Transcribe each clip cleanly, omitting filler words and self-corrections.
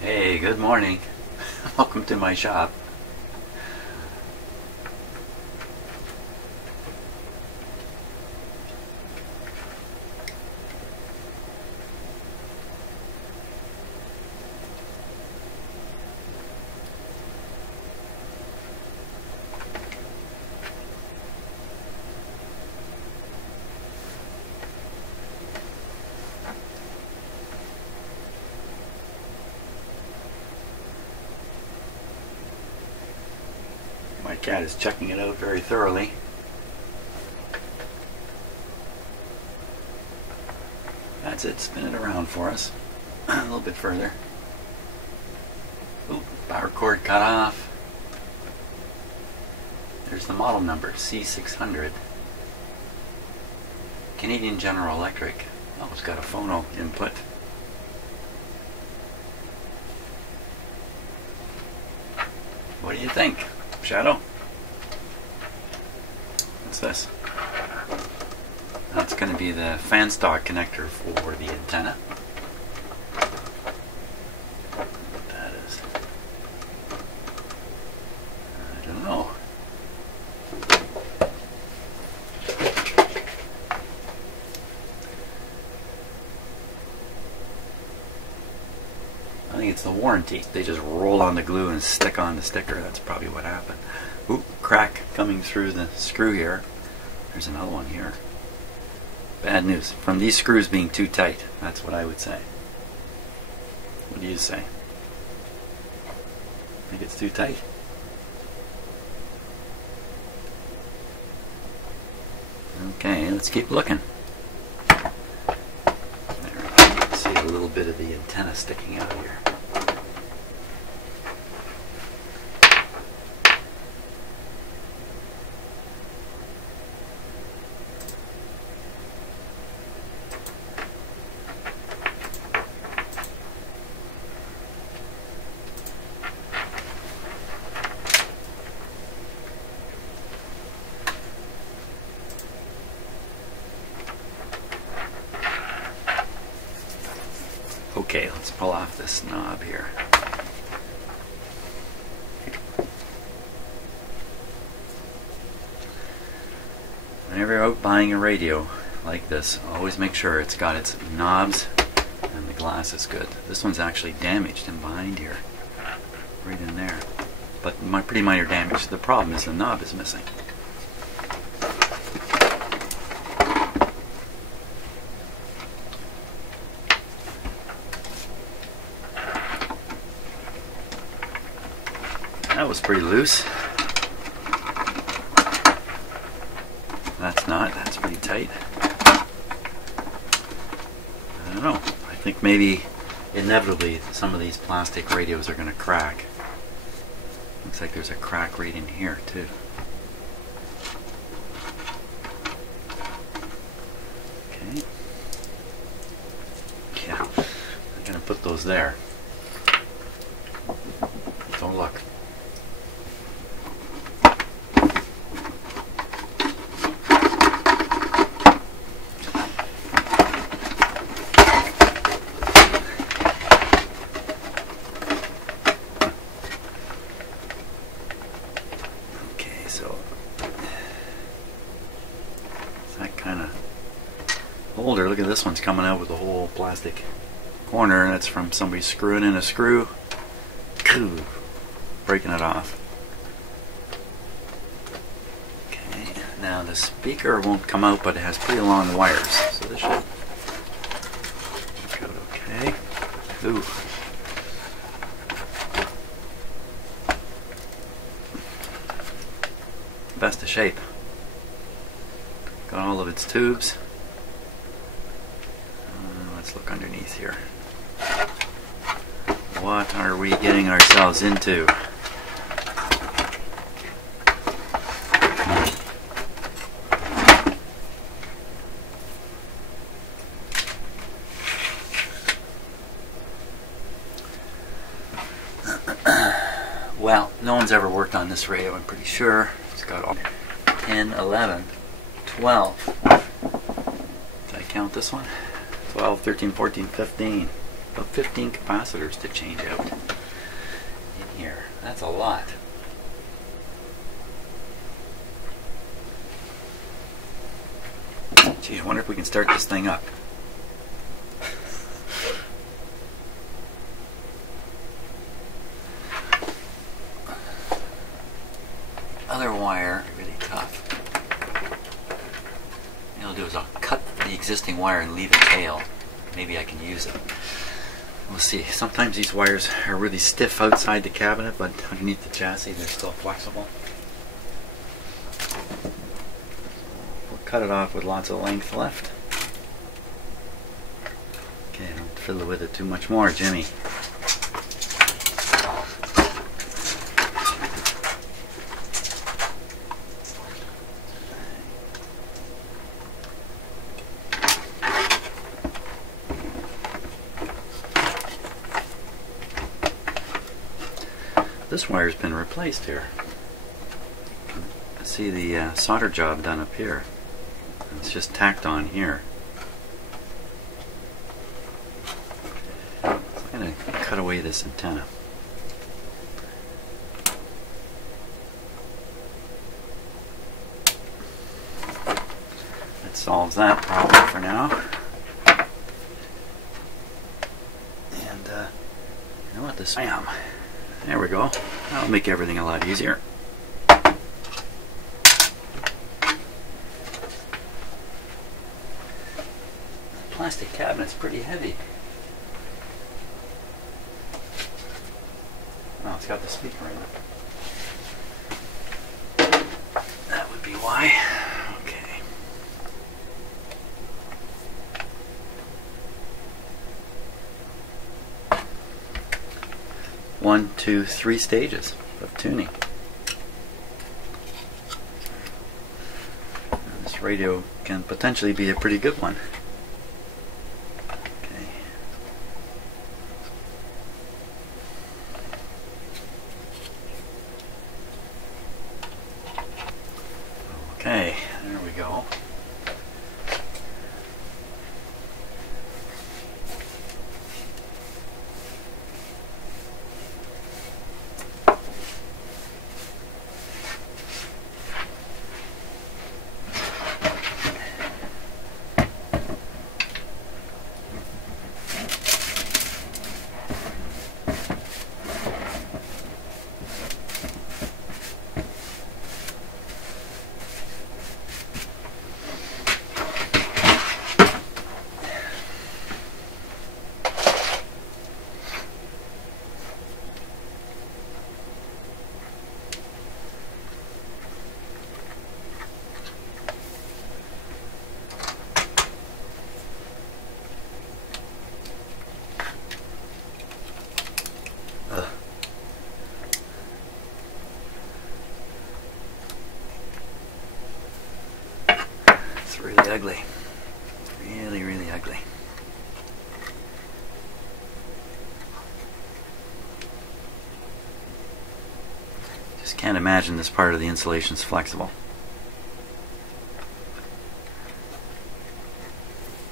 Hey, good morning. Welcome to my shop. My cat is checking it out very thoroughly. That's it, spin it around for us. A little bit further. Oop, power cord cut off. There's the model number, C600. Canadian General Electric. Oh, it's got a phono input. What do you think? Shadow? What's this? That's going to be the fan stock connector for the antenna. What that is? I don't know. I think it's the warranty. They just roll on the glue and stick on the sticker. That's probably what happened. Oop, crack coming through the screw here. There's another one here. Bad news. From these screws being too tight. That's what I would say. What do you say? Think it's too tight? Okay, let's keep looking. There, you can see a little bit of the antenna sticking out here. Okay, let's pull off this knob here. Whenever you're out buying a radio like this, always make sure it's got its knobs and the glass is good. This one's actually damaged in behind here, right in there. But pretty minor damage. The problem is the knob is missing. That was pretty loose. That's not. That's pretty tight. I don't know. I think maybe inevitably some of these plastic radios are going to crack. Looks like there's a crack right in here too. Okay. Yeah. I'm going to put those there. Don't look. So that kind of holder. Look at this one's coming out with a whole plastic corner. That's from somebody screwing in a screw, breaking it off. Okay, now the speaker won't come out, but it has pretty long wires, so this should work out okay. Ooh. Best of shape. Got all of its tubes. Let's look underneath here. What are we getting ourselves into? Well, no one's ever worked on this radio, I'm pretty sure. It's got all 10, 11, 12. Did I count this one? 12, 13, 14, 15. about 15 capacitors to change out in here. That's a lot. Geez, I wonder if we can start this thing up. Other wire, really tough. What I'll do is I'll cut the existing wire and leave a tail. Maybe I can use it. We'll see. Sometimes these wires are really stiff outside the cabinet, but underneath the chassis they're still flexible. We'll cut it off with lots of length left. Okay, don't fiddle with it too much more, Jimmy. This wire's been replaced here. I see the solder job done up here. It's just tacked on here. So I'm going to cut away this antenna. That solves that problem for now. And you know what, this I am. There we go. That'll make everything a lot easier. The plastic cabinet's pretty heavy. Oh, it's got the speaker in it. That would be why. Okay. 1, 2, 3 stages of tuning. And this radio can potentially be a pretty good one. Okay. Okay, there we go. Really ugly. Really, really ugly. Just can't imagine this part of the insulation's flexible.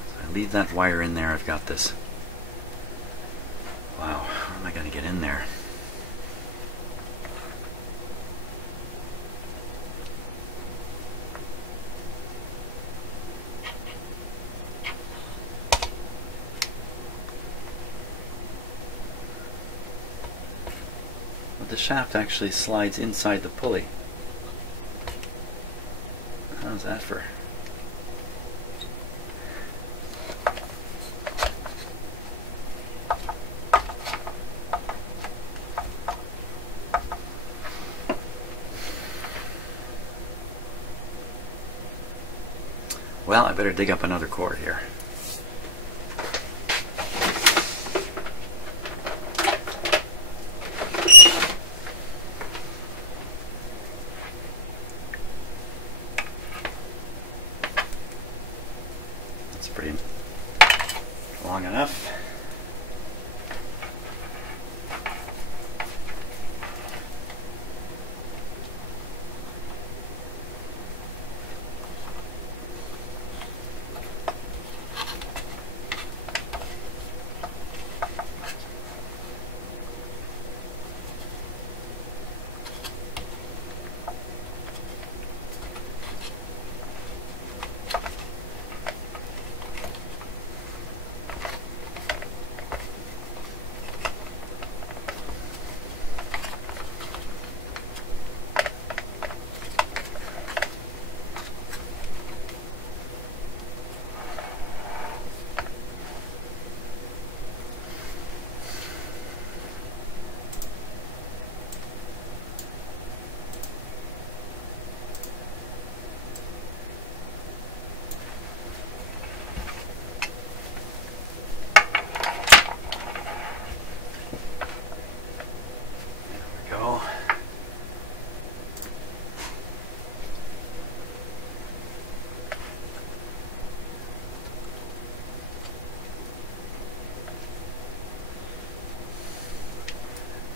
So I leave that wire in there. I've got this. Wow, how am I going to get in there? The shaft actually slides inside the pulley. How's that for? Well, I better dig up another cord here. Pretty long enough.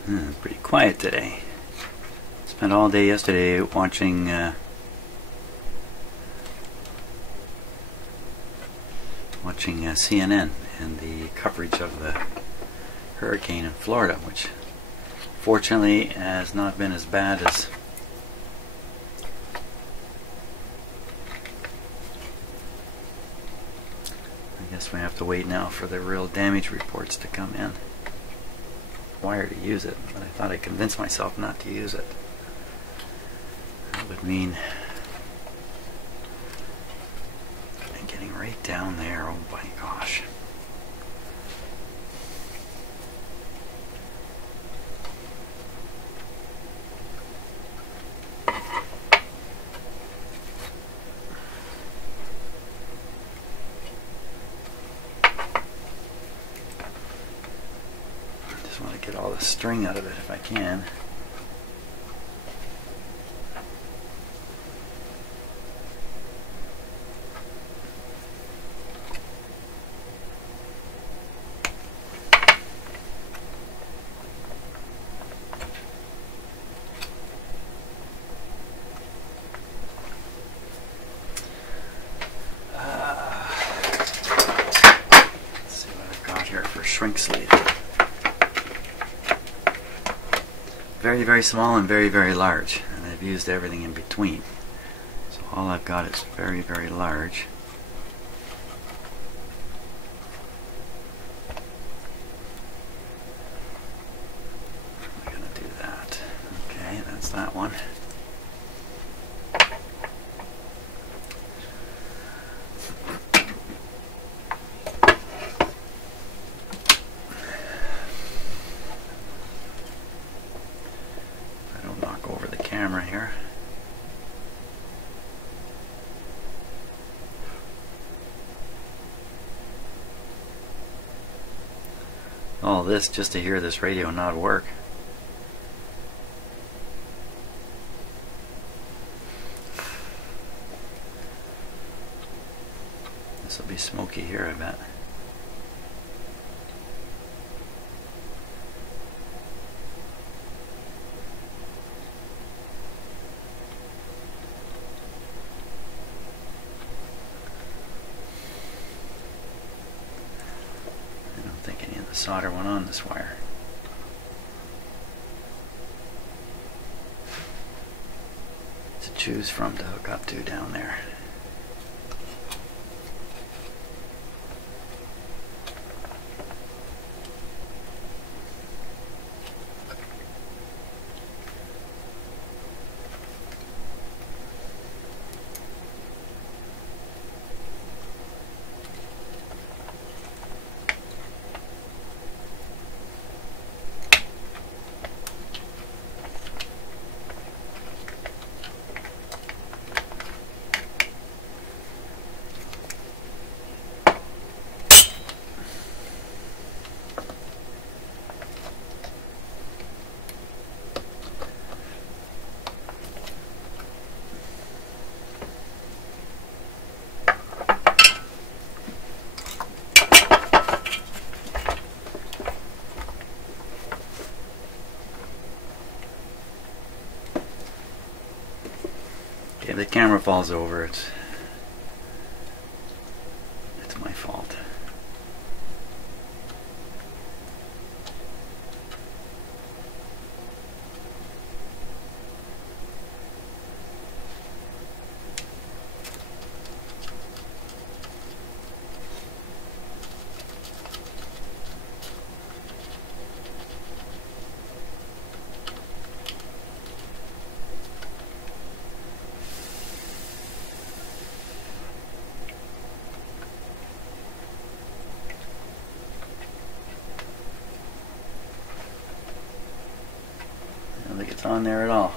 Pretty quiet today. Spent all day yesterday watching CNN and the coverage of the hurricane in Florida, which fortunately has not been as bad as I guess we have to wait now for the real damage reports to come in. Wire to use it, but I thought I'd convince myself not to use it. That would mean getting right down there. Oh my gosh. Want to get all the string out of it if I can. Let's see what I've got here for shrink sleeve. Very, very small and very, very large, and I've used everything in between. So all I've got is very, very large. I'm going to do that. Okay, that's that one. Camera here. All this just to hear this radio not work. This will be smoky here, I bet. Solder one on this wire. To choose from to hook up to down there. If the camera falls over, it's my fault. I don't think it's on there at all.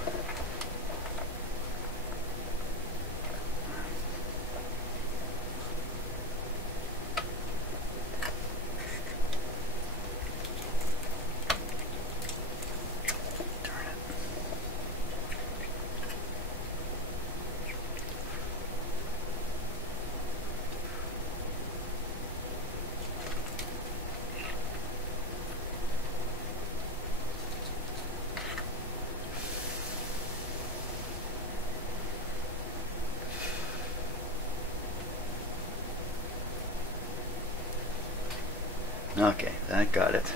Okay, that got it.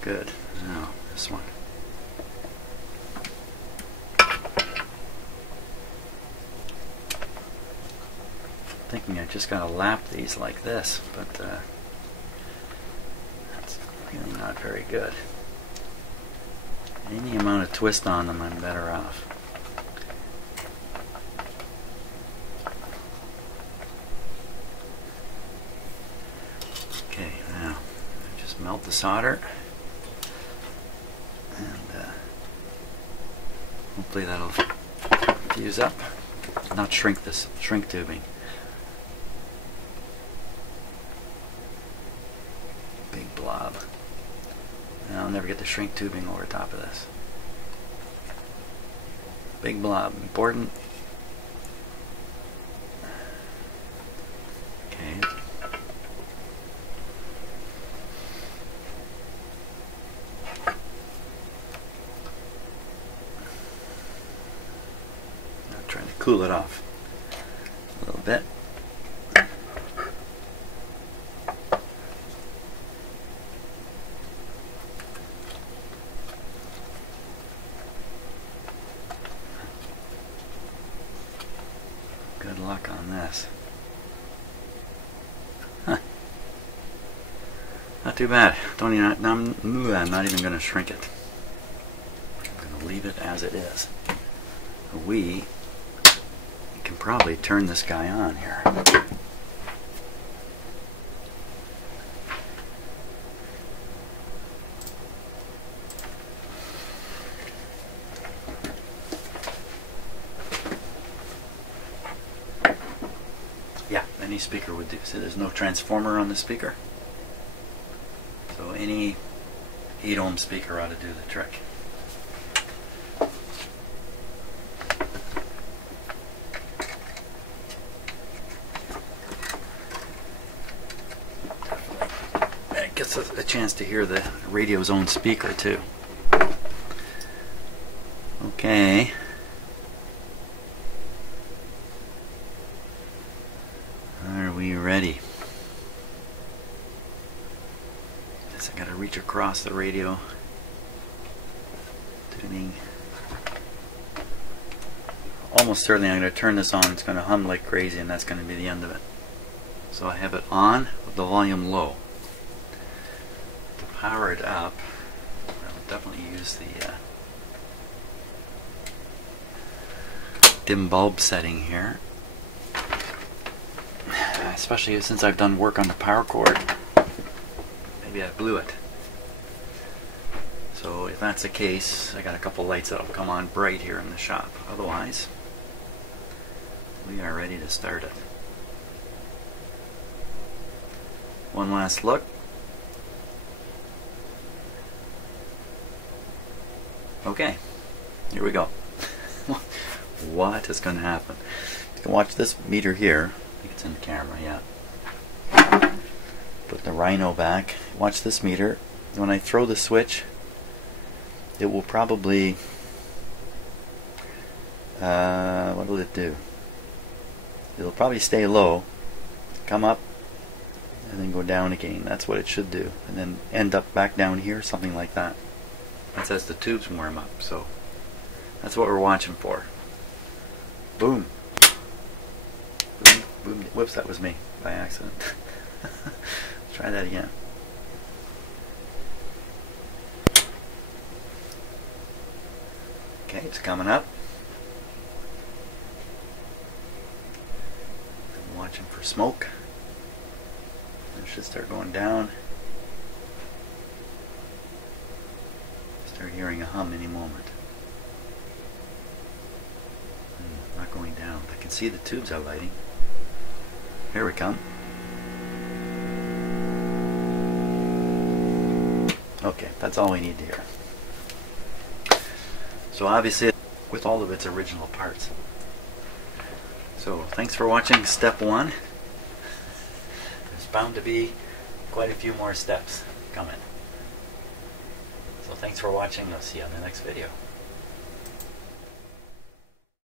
Good. Now, this one. Thinking I just gotta lap these like this, but that's really not very good. Any amount of twist on them, I'm better off. Okay, now just melt the solder, and hopefully that'll fuse up. Not shrink this, shrink tubing. Big blob. And I'll never get the shrink tubing over top of this. Big blob, important. Okay. I'm trying to cool it off a little bit. Good luck on this. Huh. Not too bad. Don't even, I'm not even going to shrink it. I'm going to leave it as it is. We can probably turn this guy on here. Yeah, any speaker would do. See, there's no transformer on the speaker. So any 8 ohm speaker ought to do the trick. It gets a chance to hear the radio's own speaker too. Okay. Are we ready? Guess I gotta reach across the radio. Tuning. Almost certainly I'm gonna turn this on. It's gonna hum like crazy, and that's gonna be the end of it. So I have it on with the volume low. To power it up, I'll definitely use the dim bulb setting here. Especially since I've done work on the power cord. Maybe I blew it. So if that's the case, I got a couple lights that'll come on bright here in the shop. Otherwise, we are ready to start it. One last look. Okay, here we go. What is going to happen? You can watch this meter here. I think it's in the camera, yeah. Put the Rhino back. Watch this meter. When I throw the switch, it will probably, what will it do? It'll probably stay low, come up, and then go down again. That's what it should do. And then end up back down here, something like that. That's as the tubes warm up. So that's what we're watching for. Boom. Boom, boom. Whoops, that was me by accident. Try that again. Okay, it's coming up. I'm watching for smoke. It should start going down. Start hearing a hum any moment. Not going down. I can see the tubes are lighting. Here we come. Okay, that's all we need to hear. So obviously, with all of its original parts. So thanks for watching step 1. There's bound to be quite a few more steps coming. So thanks for watching. I'll see you on the next video.